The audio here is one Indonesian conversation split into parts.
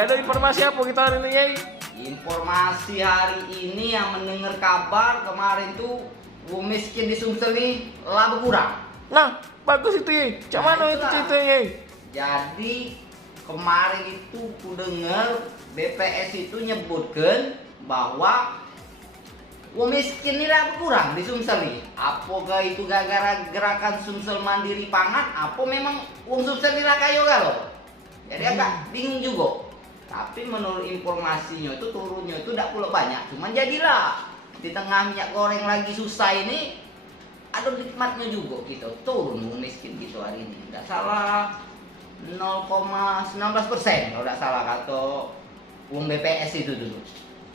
ada informasi apa kita hari ini, Yai? Informasi hari ini yang mendengar kabar kemarin tuh wong miskin di Sumsel nih lah berkurang. Nah, bagus itu, Yai. Cak mana itu itulah. ceritanya, Yai? Jadi kemarin itu ku dengar BPS itu nyebutkan bahwa wong miskin ini lah berkurang di Sumsel nih. Apakah itu gara-gara gerakan Sumsel Mandiri Pangan? Apa memang wong Sumsel ini lah kayo galo? Jadi agak bingung juga. Tapi menurut informasinya itu turunnya itu tidak pula banyak. Cuman jadilah di tengah minyak goreng lagi susah ini ada nikmatnya juga gitu. Turun wong miskin gitu hari ini. Tidak salah 0,19% kalau tidak salah kata wong BPS itu dulu.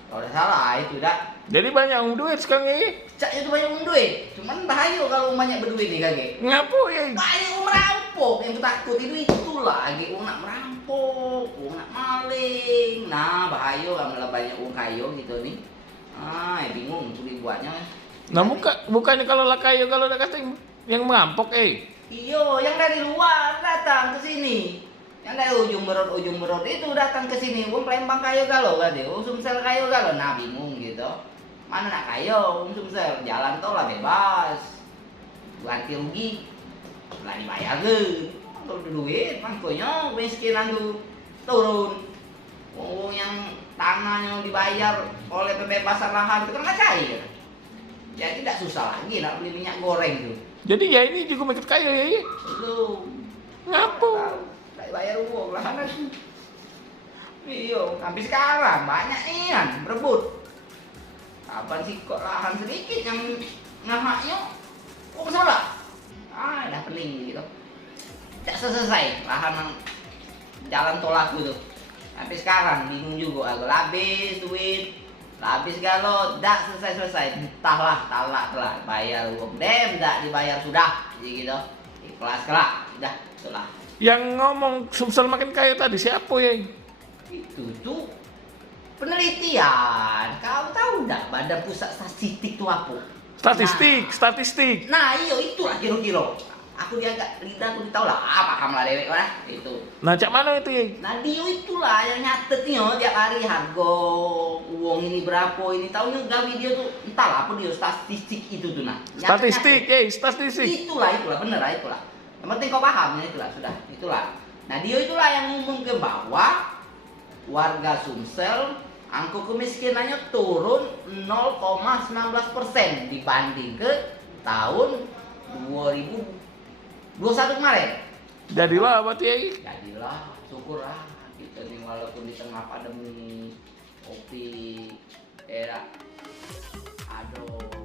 Kalau tidak salah itu dah. Jadi banyak duit sekarang, Yai. Cak itu banyak duit. Cuman bahaya kalau banyak berduit nih kakek. Ngapu, Yai? Banyak orang merampok. Yang takut itulah lagi orang nak merampok, orang nak maling. Nah bahaya kalau banyak orang kayo gitu nih. Bingung tuh dibuatnya. Nah, bukannya kalau lah kayo kalau udah kata yang merampok, Iyo, yang dari luar datang ke sini. Yang dari ujung berot itu datang ke sini. Wong Palembang kayo galau kan dia. Sumsel kayo galau. Nah bingung gitu. Mana nak kayo, Sumsel jalan tol lah bebas. Ganti rugi. Lah dibayar ke. Kalau duit, makanya miskinan tuh turun. Wong yang tanahnya dibayar oleh pembebasan lahan itu kan nggak cair. Jadi tidak susah lagi nak beli minyak goreng tuh. Jadi ya ini juga mikir kayo, Yai. Lu Ngapu? tak bayar uang lahan. Iya, sampai sekarang banyak nih kan berebut. Kapan sih kok lahan sedikit yang ngahaknya? Oh salah. Dah pening gitu. Tidak selesai lahan jalan tol aku tuh. Sampai sekarang bingung juga. Aku habis duit. Habis galau, dak selesai. Entahlah, talak telah bayar uang dem, dak dibayar sudah, jadi gitu. Ikhlas kelak, sudah, itulah. Yang ngomong Sumsel makin kaya tadi siapa, Yai? Itu tuh penelitian. Kau tahu enggak Badan Pusat Statistik itu apa? Statistik. Nah, iya itulah kira-kira. Aku diagak lidah aku tahu lah, paham lah dewek lah itu. Nah, cak mana itu, Yai? Nah, dia itulah yang nyatet nih tiap hari harga uang ini berapa ini. Tahunya gawi dia tuh entahlah apa dia statistik itu tuh nah. Statistik. Itulah bener lah itulah. Yang penting kau paham ya itulah sudah itulah. Nah dia itulah yang ngomong ke bawah warga Sumsel angka kemiskinannya turun 0,19% dibanding ke tahun 2021 kemarin. Jadilah berarti, Yai. Jadilah syukurlah kita nih walaupun di tengah pandemi kopi era aduh